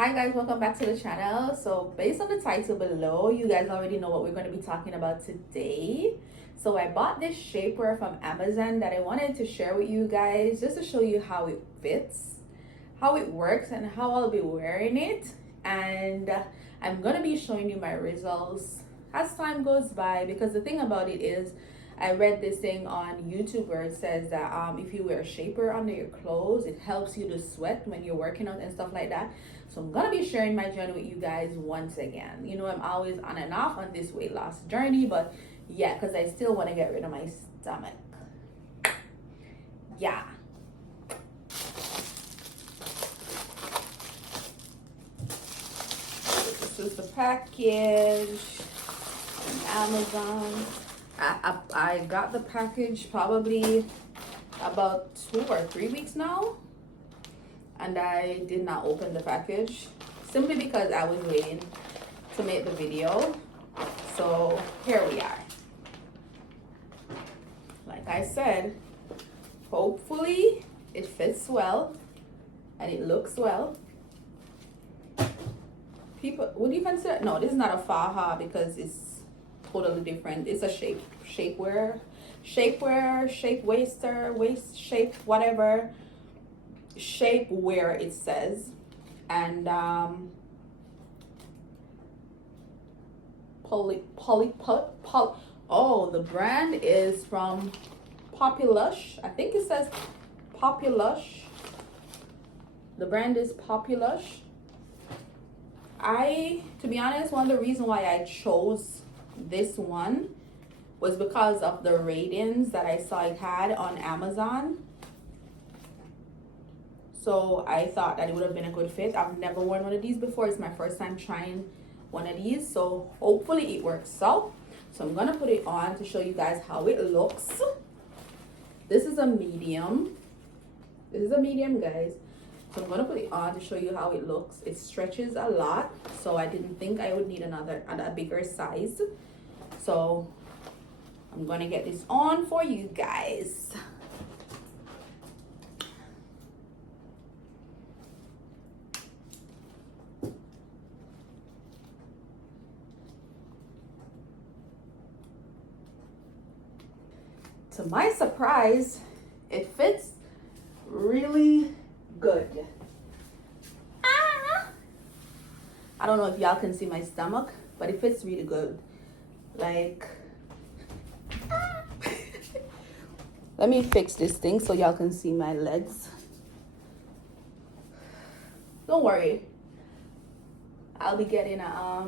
Hi guys, welcome back to the channel. So based on the title below, you guys already know what we're going to be talking about today. So I bought this shapewear from Amazon that I wanted to share with you guys just to show you how it fits, how it works, and how I'll be wearing it. And I'm going to be showing you my results as time goes by, because the thing about it is I read this thing on YouTube where it says that if you wear shapewear under your clothes, it helps you to sweat when you're working out and stuff like that. So I'm gonna be sharing my journey with you guys once again. You know, I'm always on and off on this weight loss journey, but yeah, because I still want to get rid of my stomach. Yeah. This is the package from Amazon. I got the package probably about 2 or 3 weeks now, and I did not open the package simply because I was waiting to make the video. So here we are. Like I said, hopefully it fits well and it looks well. People, would you consider, no, this is not a faja because it's totally different. It's a shapewear, shape waister, waist shape, whatever. Shapewear it says. And oh, the brand is from Populush. I think it says Populush. The brand is Populush. To be honest, one of the reasons why I chose this one was because of the ratings that I saw it had on Amazon. So I thought that it would have been a good fit. I've never worn one of these before. It's my first time trying one of these, so hopefully it works out. So I'm gonna put it on to show you guys how it looks. This is a medium. This is a medium, guys. So I'm gonna put it on to show you how it looks. It stretches a lot, so I didn't think I would need a bigger size. So I'm gonna get this on for you guys. To my surprise, it fits really good. I don't know if y'all can see my stomach, but it fits really good. Like, let me fix this thing so y'all can see my legs. Don't worry, I'll be getting a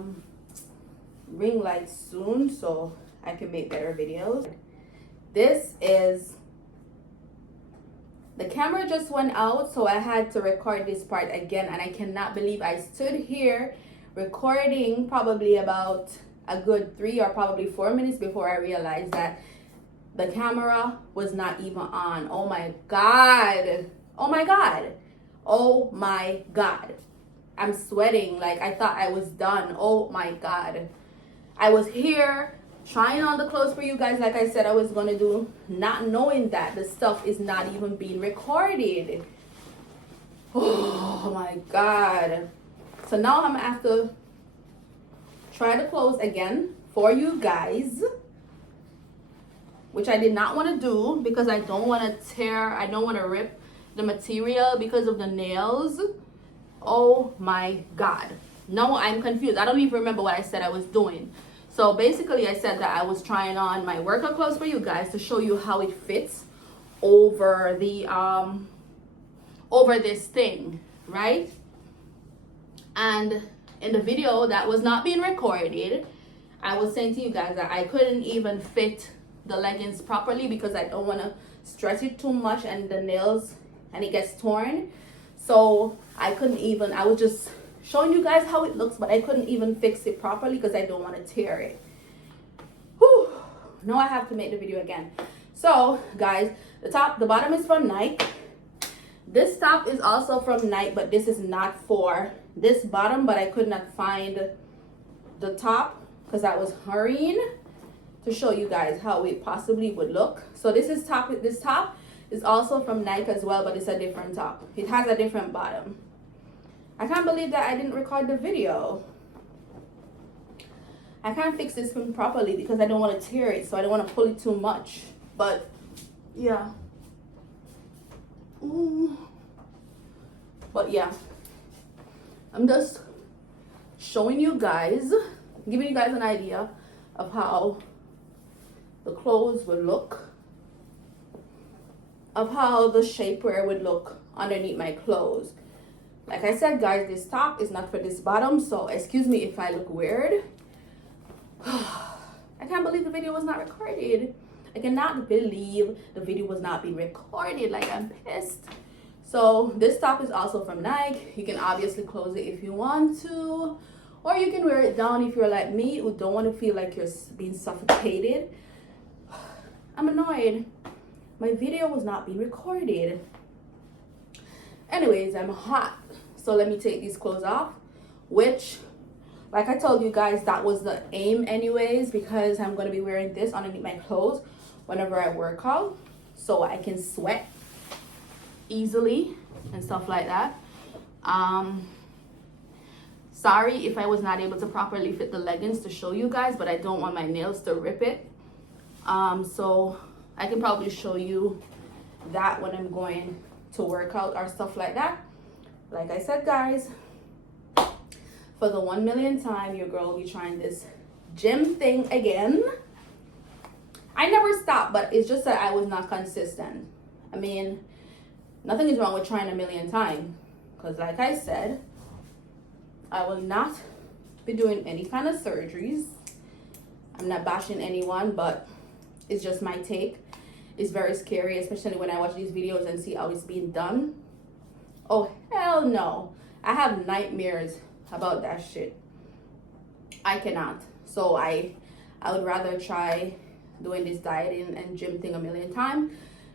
ring light soon so I can make better videos. This is, the camera just went out, so I had to record this part again, and I cannot believe I stood here recording probably about a good 3 or probably 4 minutes before I realized that the camera was not even on. Oh my God. Oh my God. Oh my God. I'm sweating like I thought I was done. Oh my God. I was here trying on the clothes for you guys like I said I was gonna do, not knowing that the stuff is not even being recorded. Oh my God. So now I'm gonna have to try the clothes again for you guys, which I did not want to do because I don't want to tear, I don't want to rip the material because of the nails. Oh my God. No, I'm confused. I don't even remember what I said I was doing. So basically I said that I was trying on my workout clothes for you guys to show you how it fits over the over this thing, right? And in the video that was not being recorded, I was saying to you guys that I couldn't even fit the leggings properly because I don't want to stretch it too much and the nails and it gets torn. So I couldn't even, I was just showing you guys how it looks, but I couldn't even fix it properly because I don't want to tear it. Whew. Now I have to make the video again. So guys, the bottom is from Nike. This top is also from Nike, but this is not for this bottom, but I could not find the top because I was hurrying to show you guys how it possibly would look. So this top is also from Nike as well, but it's a different top. It has a different bottom. I can't believe that I didn't record the video. I can't fix this one properly because I don't want to tear it, so I don't want to pull it too much. But yeah. Ooh. But yeah, I'm just showing you guys, giving you guys an idea of how the clothes would look, of how the shapewear would look underneath my clothes. Like I said, guys, this top is not for this bottom, so excuse me if I look weird. I can't believe the video was not recorded. I cannot believe the video was not being recorded. Like, I'm pissed. So this top is also from Nike. You can obviously close it if you want to, or you can wear it down if you're like me who don't want to feel like you're being suffocated. I'm annoyed. My video was not being recorded. Anyways, I'm hot, so let me take these clothes off, which, like I told you guys, that was the aim anyways, because I'm going to be wearing this underneath my clothes whenever I work out, so I can sweat easily and stuff like that. Sorry if I was not able to properly fit the leggings to show you guys, but I don't want my nails to rip it. So I can probably show you that when I'm going to work out or stuff like that. Like I said, guys, for the 1 millionth time, your girl will be trying this gym thing again. I never stopped, but it's just that I was not consistent. I mean, nothing is wrong with trying a million times, because like I said, I will not be doing any kind of surgeries. I'm not bashing anyone, but it's just my take. It's very scary, especially when I watch these videos and see how it's being done. Oh, hell no. I have nightmares about that shit. I cannot. So I would rather try doing this dieting and gym thing a million times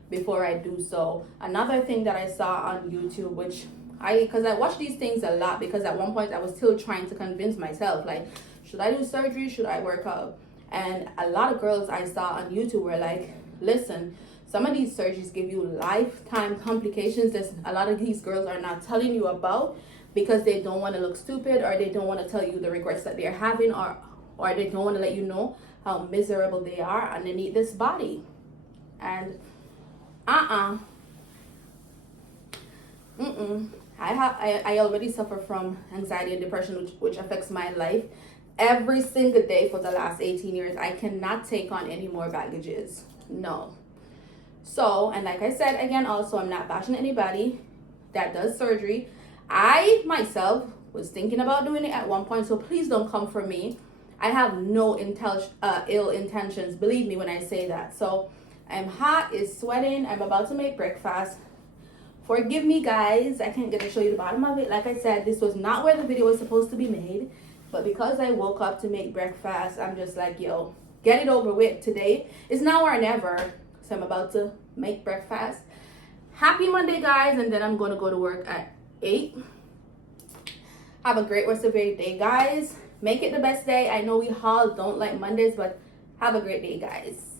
before I do so. Another thing that I saw on YouTube, which because I watch these things a lot, because at one point I was still trying to convince myself, like, should I do surgery? Should I work out? And a lot of girls I saw on YouTube were like, listen, some of these surgeries give you lifetime complications that a lot of these girls are not telling you about because they don't want to look stupid, or they don't want to tell you the regrets that they're having, or they don't want to let you know how miserable they are underneath this body. And I already suffer from anxiety and depression, which affects my life every single day for the last 18 years. I cannot take on any more baggages. No. So, and like I said, again, also, I'm not bashing anybody that does surgery. I myself was thinking about doing it at one point, so please don't come for me. I have no ill intentions, believe me when I say that. So I'm hot, it's sweating, I'm about to make breakfast. Forgive me, guys, I can't get to show you the bottom of it. Like I said, this was not where the video was supposed to be made, but because I woke up to make breakfast, I'm just like, yo, get it over with today. It's now or never. So I'm about to make breakfast. Happy Monday, guys, and then I'm going to go to work at 8. Have a great rest of your day, guys. Make it the best day. I know we all don't like Mondays, but have a great day, guys.